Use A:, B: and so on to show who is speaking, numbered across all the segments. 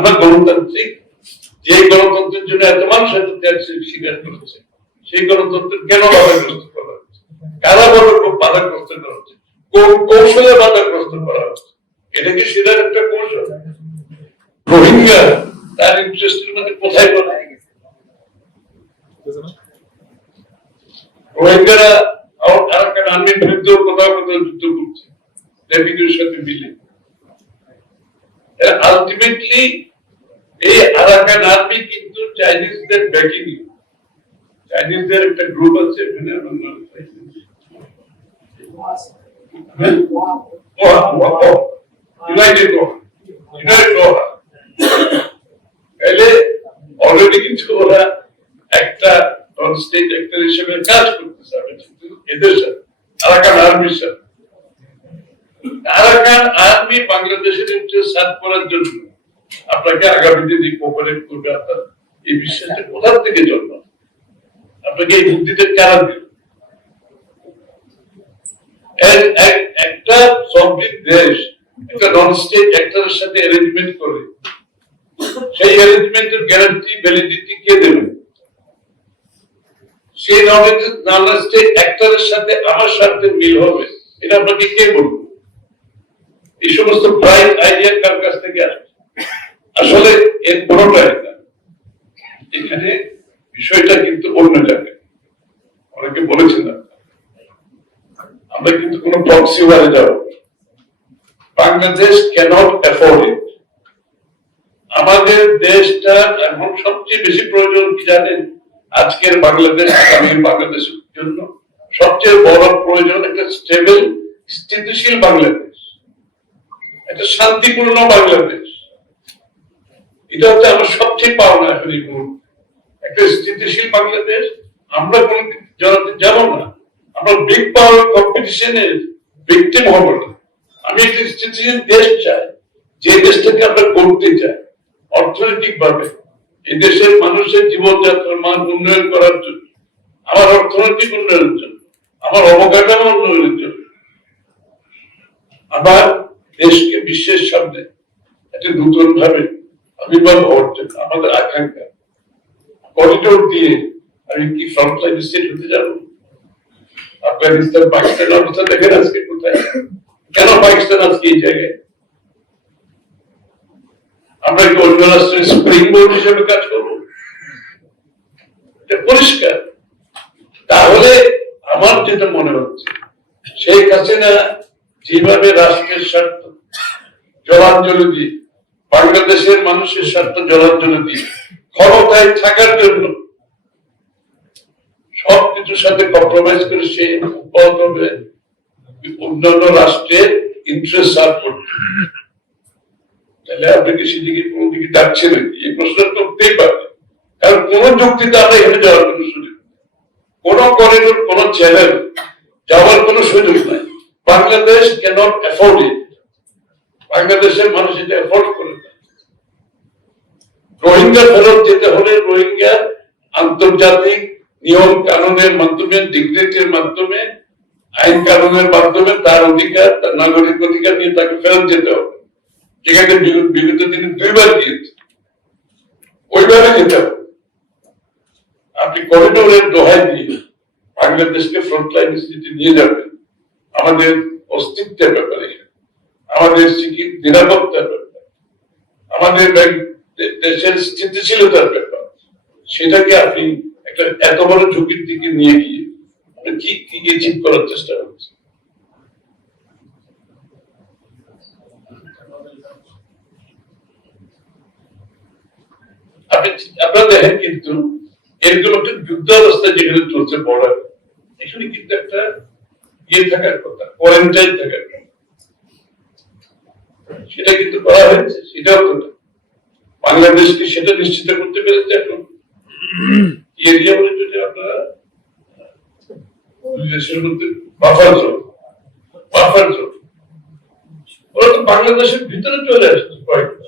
A: আমরা গণতান্ত্রিক যে গণতন্ত্রের জন্য এত মানুষ এত ত্যাগ স্বীকার করেছে, সেই গণতন্ত্রের কেন বাধাগ্রস্ত করা হচ্ছে? কারা বড় বাধাগ্রস্ত করা হচ্ছে? কোন কৌশলে বাধাগ্রস্ত করা হচ্ছে? এটা কি সেটার একটা কৌশল? রোহিঙ্গা, তার ইন্টারেস্টের মধ্যে কোথায় বলে রোহিঙ্গারা আরাকান আর্মির বিরুদ্ধে কোথাও কোথাও যুদ্ধ করছে। নেভিগের সাথে মিলে। আলটিমেটলি এই আরাকান আর্মি কিন্তু চাইনিজদের ব্যাকিং চাইনিজদের একটা গ্রুপ আছে, এখানে অ্যাক্টর হিসেবে আরাকান আর্মি বাংলাদেশের ইন্টারেস্ট সার্ভ করার জন্য। আপনাকে আগামী দিনে কোপারেট করবে আপনার এই বিশ্বাসটা কোথার থেকে জন্ম আপনাকে এই বুদ্ধিতে কারা দিল? এক- এক- একটা দেশ, একটা নন স্টেট সাথে অ্যারেঞ্জমেন্ট করে, সেই অ্যারেঞ্জমেন্টের গ্যারান্টি ভ্যালিডিটি কে দেবে? সেই নন স্টেট সাথে আমার স্বার্থে মিল হবে, এটা আপনাকে কে বলব? এই সমস্ত ব্রাইট আইডিয়া কার কাছ থেকে আসবে? আসলে এর কোনোটাই না। এখানে বিষয়টা কিন্তু অন্য জায়গায়। অনেকে বলেছেন আমরা কিন্তু কোন প্রক্সি ওয়ারে যাব বাংলাদেশ ক্যানট অ্যাফোর্ড ইট আমাদের দেশটা এখন সবচেয়ে বেশি প্রয়োজন কি জানেন? আজকের বাংলাদেশ আগামী বাংলাদেশের জন্য সবচেয়ে বড় প্রয়োজন একটা স্টেবল স্থিতিশীল বাংলাদেশ। একটা শান্তিপূর্ণ বাংলাদেশ। এটা হচ্ছে আমার সবচেয়ে পাওনা এখন এই মুহূর্তে একটা স্থিতিশীল বাংলাদেশ, আমরা কোন জনাতে যাব না, আমরা বিগ পাওয়ার কম্পিটিশনের ভিকটিম হব না। আমি একটা স্থিতিশীল দেশ চাই, যে দেশটাকে আমরা করতে চাই অর্থনৈতিক ভাবে এই দেশের মানুষের জীবনযাত্রার মান উন্নয়ন করার জন্য, আমার অর্থনৈতিক উন্নয়নের জন্য, আমার অবকাঠামো উন্নয়নের জন্য। আবার দেশকে বিশ্বের সামনে একটা নতুন ভাবে আবির্ভাব জন্য আমাদের আকাঙ্ক্ষা। করিডোর দিয়ে আমি কি স্টেট হতে আফগানিস্তান পাকিস্তান অবস্থা দেখেন আজকে কোথায়। কেন পাকিস্তান আজকে এই জায়গায়? আমরা কি অন্য রাষ্ট্রের হিসেবে কাজ করব? পরিষ্কার। তাহলে আমার যেটা মনে হচ্ছে, শেখ হাসিনা যেভাবে রাষ্ট্রের স্বার্থ, জলাঞ্জলি দিয়ে বাংলাদেশের মানুষের স্বার্থ জলাঞ্জলি দিয়ে ক্ষমতায় থাকার জন্য সবকিছুর সাথে কম্প্রোমাইজ করে সে অন্যান্য রাষ্ট্রের ইন্টারেস্ট সার্ভ করতে তাহলে আপনি কি সেদিকে কোন দিকে যাচ্ছেন এই প্রশ্ন করতেই পারবে কারণ কোন যুক্তিতে আমরা এখানে যাওয়ার কোনো সুযোগ কোন করিডোর কোন চ্যানেল যাওয়ার কোনো সুযোগ নাই। বাংলাদেশ ক্যানট অ্যাফোর্ড ইট বাংলাদেশের মানুষ এটা অ্যাফোর্ড রোহিঙ্গা ফেরত যেতে হলে রোহিঙ্গা আন্তর্জাতিক নিয়ম কানুনের মাধ্যমে, ডিগ্রিটির মাধ্যমে, আইন কানুনের মাধ্যমে তার অধিকার, তার নাগরিক অধিকার নিয়ে তাকে ফেরত যেতে হবে। যেখানে বিগত- দিনে দুইবার দিয়েছে ওইভাবে যেতে হবে। আপনি করিডোরের দোহাই দিয়ে বাংলাদেশকে ফ্রন্টলাইন স্থিতি নিয়ে যাবেন। আমাদের অস্তিত্বের ব্যাপারে। আমাদের নিরাপত্তার ব্যাপার। আমাদের ব্যাংক- দেশের স্থিতিশীলতার ব্যাপার। সেটাকে আপনি একটা এত বড় ঝুঁকির দিকে নিয়ে গিয়ে আপনি কি কি অ্যাচিভ করার চেষ্টা করছেন? আপনি আপনারা দেখেন কিন্তু এরকম একটা যুদ্ধ অবস্থা যেখানে চলছে বর্ডার, এখানে কিন্তু একটা ইয়ে থাকার কথা কোয়ারেন্টাইন থাকার কথা। সেটা কিন্তু করা হয়েছে, সেটাও তো না। বাংলাদেশকে সেটা নিশ্চিত করতে পেরেছে এখন? এরিয়া বলে যদি আপনারা? বাফার জোন ওরা তো বাংলাদেশের ভিতরে চলে আসছে কয়েকটা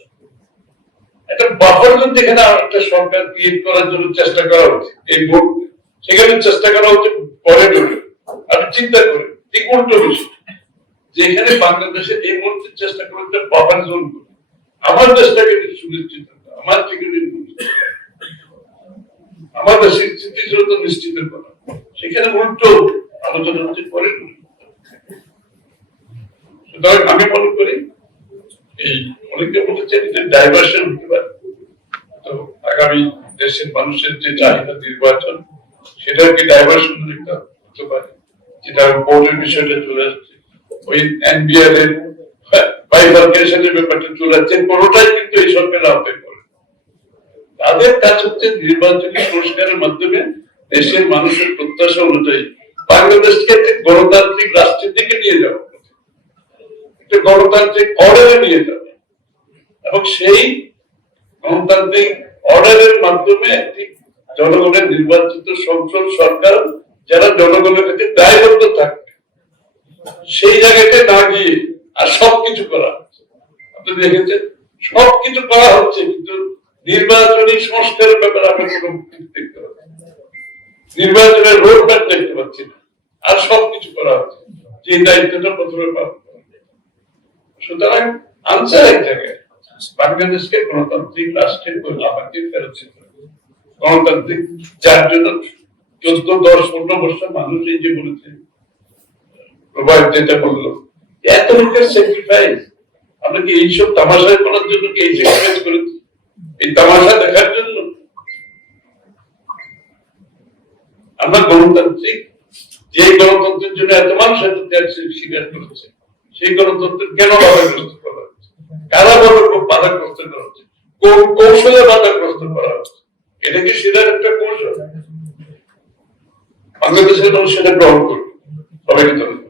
A: একটা বাফার জোন যেখানে একটা সরকার ক্রিয়েট করার জন্য চেষ্টা করা হচ্ছে এই ভোট, সেখানে চেষ্টা করা হচ্ছে পরে ধরে আপনি চিন্তা করেন, ঠিক উল্টো বিষয়। যেখানে বাংলাদেশের এই মুহূর্তে চেষ্টা করা হচ্ছে বাফার জোন আমার দেশটাকে করা, আমার সিকিউরিটি আমার দেশের স্থিতিশীলতা নিশ্চিত করা সেখানে উল্টো আলোচনা হচ্ছে পরে সুতরাং আমি মনে করি এই অনেকে বলেছেন যে ডাইভার্সন হতে পারে। তো আগামী দেশের মানুষের যে চাহিদা নির্বাচন সেটা কি ডাইভার্সন হতে পারে? যেটা বোর্ডের বিষয়টা চলে আসছে। ওই এনবিআর এর বাইফার্কেশনের ব্যাপারটা চলে আসছে কোনোটাই কিন্তু এই সরকার আওতায় করে তাদের কাজ হচ্ছে নির্বাচনী সংস্কারের মাধ্যমে দেশের মানুষের প্রত্যাশা অনুযায়ী বাংলাদেশকে গণতান্ত্রিক রাষ্ট্রের দিকে নিয়ে যাওয়া গণতান্ত্রিক অর্ডারে নিয়ে যাবে এবং সেই গণতান্ত্রিক অর্ডারের মাধ্যমে একটি জনগণের নির্বাচিত সংসদ সরকার, যারা জনগণের কাছে দায়বদ্ধ থাকবে, সেই জায়গাতে না গিয়ে আর সবকিছু করা আপনি দেখেছেন? সবকিছু করা হচ্ছে, কিন্তু নির্বাচনী সংস্কারের ব্যাপারে আমি কোনো দেখতে পাচ্ছি নির্বাচনের রোড ম্যাপ দেখতে পাচ্ছি না। আর সবকিছু করা হচ্ছে। যে দায়িত্বটা প্রথমে পালন সুতরাং আনসার এক জায়গায়। বাংলাদেশকে গণতান্ত্রিক রাষ্ট্রের গণতান্ত্রিক, যার জন্য চোদ্দ, দশ, পনেরো বছর মানুষ এই যে বলেছে যেটা বলল এত লোকের স্যাক্রিফাইস আমরা কি এইসব তামাশা করার জন্য কি এই স্যাক্রিফাইস করেছি? এই তামাশা দেখার জন্য? আমরা গণতান্ত্রিক। যে গণতন্ত্রের জন্য এত মানুষ এত ত্যাগ স্বীকার করেছে, সেই গণতন্ত্রের কেন বাধাগ্রস্ত করা হচ্ছে? কারা বাধা বাধাগ্রস্ত করা হচ্ছে? কোন কৌশলে বাধাগ্রস্ত করা হচ্ছে? এটা কি সেটার একটা কৌশল? বাংলাদেশের মানুষ সেটা গ্রহণ করবে। সবাই কিন্তু